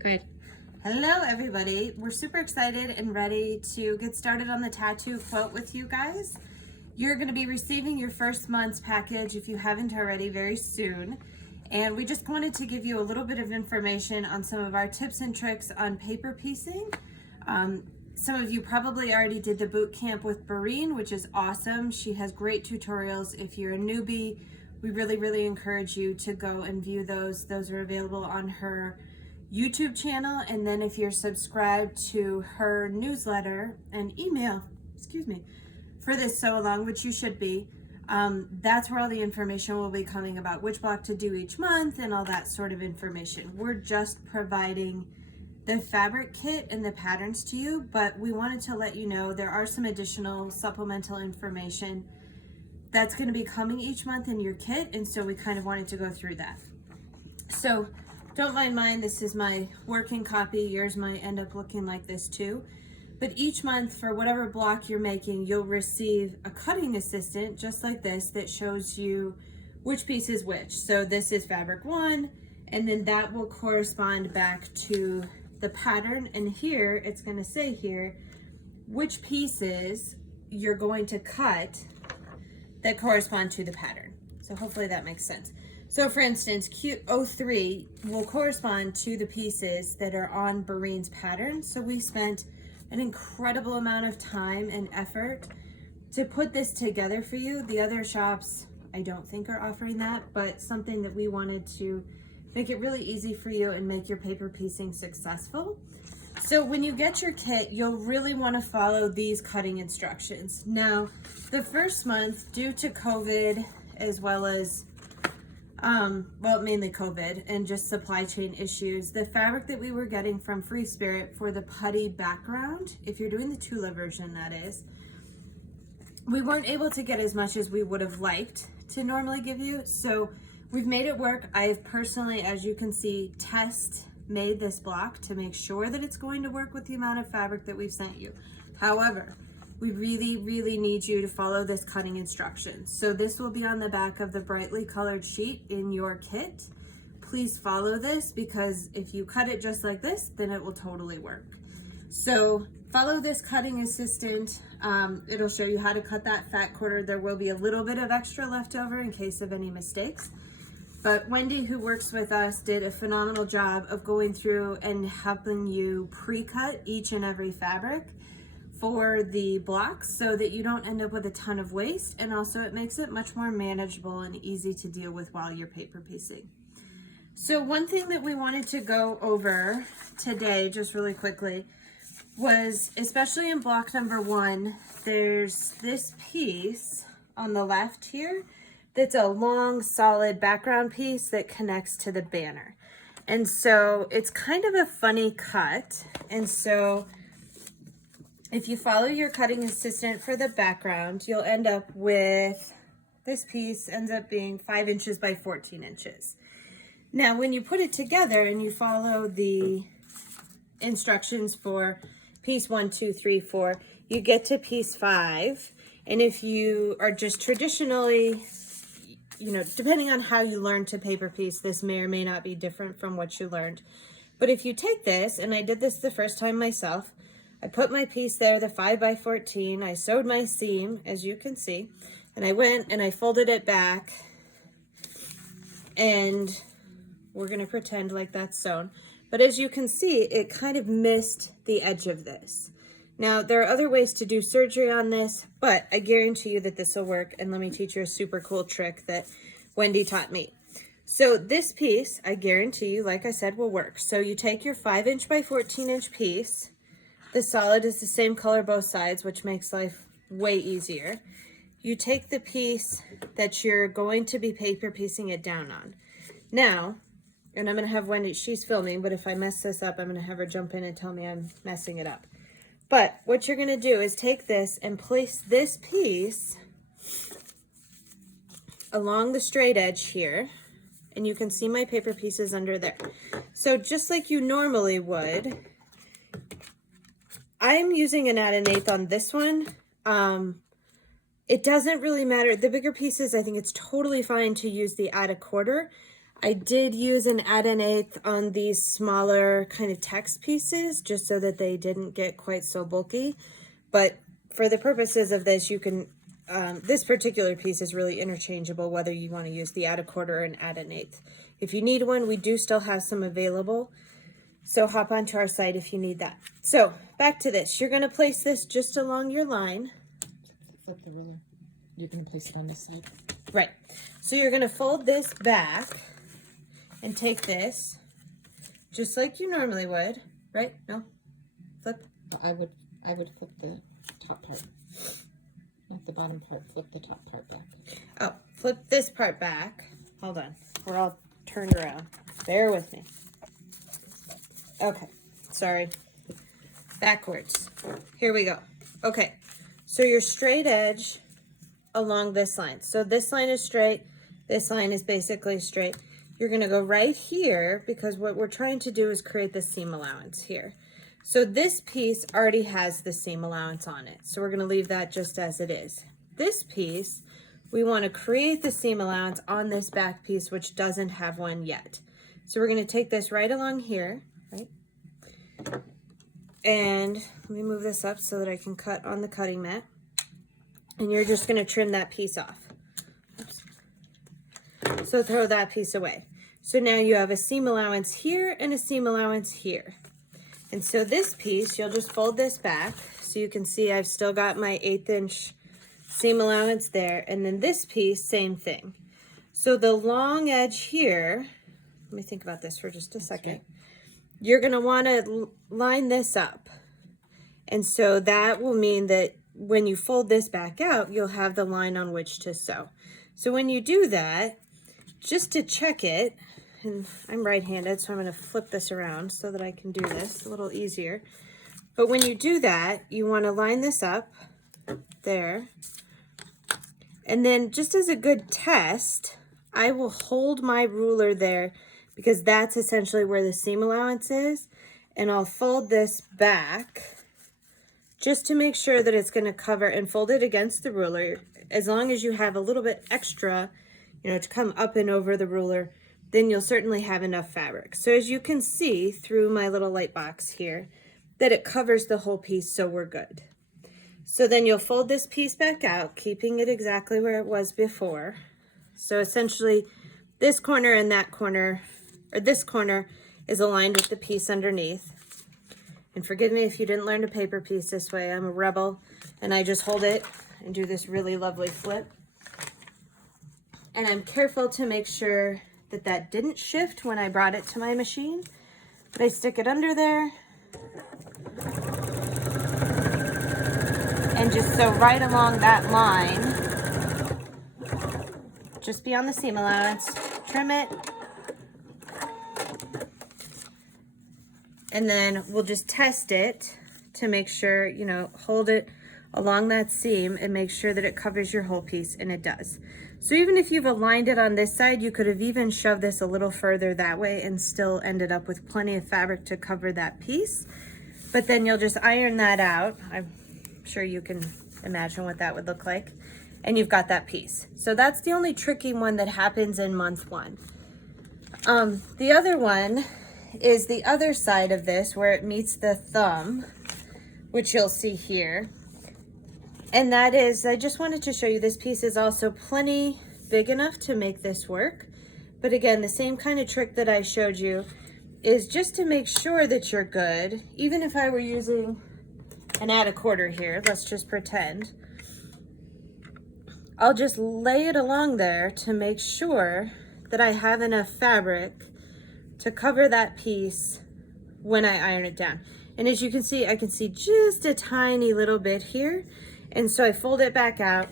Good. Hello everybody. We're super excited and ready to get started on the tattoo quote with you guys. You're going to be receiving your first month's package, if you haven't already, very soon. And we just wanted to give you a little bit of information on some of our tips and tricks on paper piecing. Some of you probably already did the boot camp with Barine, which is awesome. She has great tutorials. If you're a newbie, we really encourage you to go and view those. Those are available on her YouTube channel, and then if you're subscribed to her newsletter and email, for this sew along, which you should be, that's where all the information will be coming about which block to do each month and all that sort of information. We're just providing the fabric kit and the patterns to you, but we wanted to let you know there are some additional supplemental information that's going to be coming each month in your kit, and so we kind of wanted to go through that. So don't mind mine, this is my working copy. Yours might end up looking like this too. But each month, for whatever block you're making, you'll receive a cutting assistant just like this that shows you which piece is which. So this is fabric 1, and then that will correspond back to the pattern. And here, it's gonna say here, which pieces you're going to cut that correspond to the pattern. So hopefully that makes sense. So for instance, Q03 will correspond to the pieces that are on Barine's pattern. So we spent an incredible amount of time and effort to put this together for you. The other shops, I don't think are offering that, but something that we wanted to make it really easy for you and make your paper piecing successful. So when you get your kit, you'll really want to follow these cutting instructions. Now, the first month, due to COVID, as well as well, mainly COVID and just supply chain issues, the fabric that we were getting from Free Spirit for the putty background, if you're doing the Tula version, that is, we weren't able to get as much as we would have liked to normally give you. So we've made it work. I've personally, as you can see, made this block to make sure that it's going to work with the amount of fabric that we've sent you. However, we really need you to follow this cutting instructions. So this will be on the back of the brightly colored sheet in your kit. Please follow this, because if you cut it just like this, then it will totally work. So follow this cutting assistant. It'll show you how to cut that fat quarter. There will be a little bit of extra left over in case of any mistakes. But Wendy, who works with us, did a phenomenal job of going through and helping you pre-cut each and every fabric for the blocks so that you don't end up with a ton of waste, and also it makes it much more manageable and easy to deal with while you're paper piecing. So one thing that we wanted to go over today, just really quickly, was especially in block number 1, there's this piece on the left here that's a long solid background piece that connects to the banner. And so it's kind of a funny cut, and so if you follow your cutting assistant for the background, you'll end up with this piece ends up being 5 inches by 14 inches. Now, when you put it together and you follow the instructions for piece 1, 2, 3, 4, you get to piece 5. And if you are just traditionally, depending on how you learn to paper piece, this may or may not be different from what you learned. But if you take this, and I did this the first time myself, I put my piece there, the 5 by 14, I sewed my seam, as you can see, and I went and I folded it back, and we're gonna pretend like that's sewn. But as you can see, it kind of missed the edge of this. Now, there are other ways to do surgery on this, but I guarantee you that this will work, and let me teach you a super cool trick that Wendy taught me. So this piece, I guarantee you, like I said, will work. So you take your 5 inch by 14 inch piece. The solid is the same color both sides, which makes life way easier. You take the piece that you're going to be paper piecing it down on. Now, and I'm gonna have Wendy, she's filming, but if I mess this up, I'm gonna have her jump in and tell me I'm messing it up. But what you're gonna do is take this and place this piece along the straight edge here, and you can see my paper pieces under there. So just like you normally would, I'm using an 1/8 on this one. It doesn't really matter. The bigger pieces, I think it's totally fine to use the 1/4. I did use an add an eighth on these smaller kind of text pieces just so that they didn't get quite so bulky. But for the purposes of this, you can, this particular piece is really interchangeable, whether you want to use the add a quarter or an add an eighth. If you need one, we do still have some available. So hop onto our site if you need that. So back to this. You're going to place this just along your line. Flip the ruler. You're going to place it on this side. Right. So you're going to fold this back and take this just like you normally would, right? No? Flip. I would flip the top part. Not the bottom part. Flip the top part back. Oh, flip this part back. Hold on. We're all turned around. Bear with me. Okay. Sorry. Backwards. Here we go. Okay. So your straight edge along this line. So this line is straight. This line is basically straight. You're going to go right here because what we're trying to do is create the seam allowance here. So this piece already has the seam allowance on it. So we're going to leave that just as it is. This piece, we want to create the seam allowance on this back piece, which doesn't have one yet. So we're going to take this right along here, right? And let me move this up so that I can cut on the cutting mat. And you're just going to trim that piece off. Oops. So throw that piece away. So now you have a seam allowance here and a seam allowance here. And so this piece, you'll just fold this back so you can see I've still got my 1/8 inch seam allowance there. And then this piece, same thing. So the long edge here, let me think about this for just a second. You're going to want to line this up. And so that will mean that when you fold this back out, you'll have the line on which to sew. So when you do that, just to check it, and I'm right-handed, so I'm going to flip this around so that I can do this a little easier. But when you do that, you want to line this up there. And then just as a good test, I will hold my ruler there because that's essentially where the seam allowance is. And I'll fold this back just to make sure that it's going to cover, and fold it against the ruler. As long as you have a little bit extra, you know, to come up and over the ruler, then you'll certainly have enough fabric. So as you can see through my little light box here, that it covers the whole piece, so we're good. So then you'll fold this piece back out, keeping it exactly where it was before. So essentially this corner and that corner, or this corner, is aligned with the piece underneath. And forgive me if you didn't learn to paper piece this way. I'm a rebel, and I just hold it and do this really lovely flip. And I'm careful to make sure that that didn't shift when I brought it to my machine. But I stick it under there. And just sew right along that line. Just beyond the seam allowance. Trim it. And then we'll just test it to make sure, you know, hold it along that seam and make sure that it covers your whole piece, and it does. So even if you've aligned it on this side, you could have even shoved this a little further that way and still ended up with plenty of fabric to cover that piece. But then you'll just iron that out. I'm sure you can imagine what that would look like. And you've got that piece. So that's the only tricky one that happens in month 1. The other one is the other side of this where it meets the thumb, which you'll see here. And that is, I just wanted to show you, this piece is also plenty big enough to make this work. But again, the same kind of trick that I showed you is just to make sure that you're good. Even if I were using an add a quarter here, let's just pretend, I'll just lay it along there to make sure that I have enough fabric to cover that piece when I iron it down. And as you can see, I can see just a tiny little bit here. And so I fold it back out.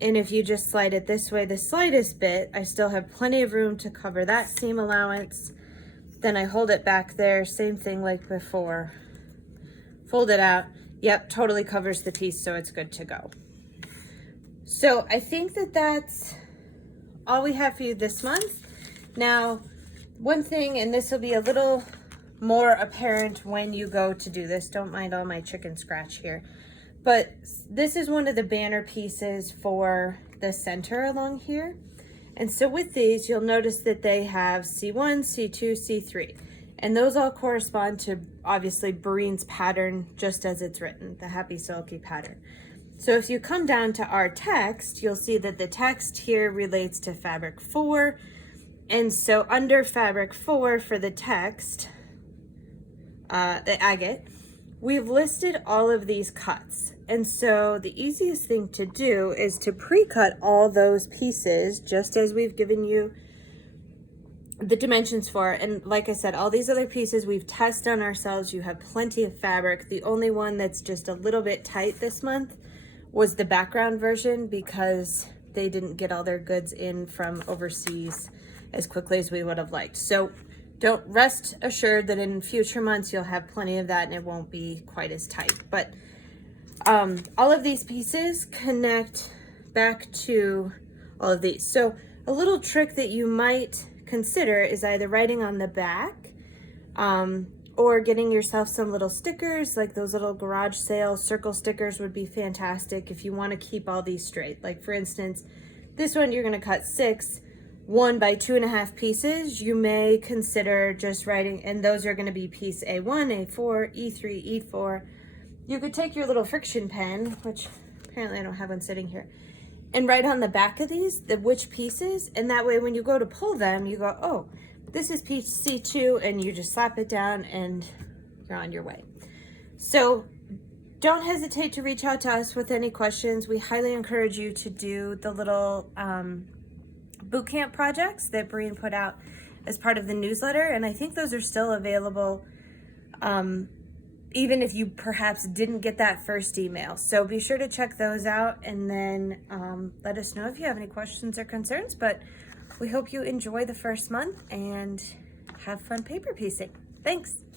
And if you just slide it this way, the slightest bit, I still have plenty of room to cover that seam allowance. Then I hold it back there, same thing like before. Fold it out. Yep, totally covers the piece, so it's good to go. So I think that that's all we have for you this month. Now, one thing, and this will be a little more apparent when you go to do this, don't mind all my chicken scratch here, but this is one of the banner pieces for the center along here. And so with these, you'll notice that they have C1, C2, C3. And those all correspond to, obviously, Breen's pattern, just as it's written, the Happy Silky pattern. So if you come down to our text, you'll see that the text here relates to fabric 4. And so under fabric 4 for the text, the agate, we've listed all of these cuts. And so the easiest thing to do is to pre-cut all those pieces, just as we've given you the dimensions for. And like I said, all these other pieces we've tested on ourselves. You have plenty of fabric. The only one that's just a little bit tight this month was the background version, because they didn't get all their goods in from overseas as quickly as we would have liked. So don't rest assured that in future months you'll have plenty of that and it won't be quite as tight. But all of these pieces connect back to all of these. So a little trick that you might consider is either writing on the back or getting yourself some little stickers, like those little garage sale circle stickers would be fantastic if you want to keep all these straight. Like for instance, this one you're going to cut 6 1 by 2.5 pieces. You may consider just writing, and those are going to be piece A1, A4, E3, E4. You could take your little friction pen, which apparently I don't have one sitting here, and write on the back of these which pieces, and that way when you go to pull them, you go, oh, this is piece C2, and you just slap it down and you're on your way. So don't hesitate to reach out to us with any questions. We highly encourage you to do the little boot camp projects that Breen put out as part of the newsletter, and I think those are still available even if you perhaps didn't get that first email. So be sure to check those out, and then let us know if you have any questions or concerns. But we hope you enjoy the first month and have fun paper piecing. Thanks. Bye.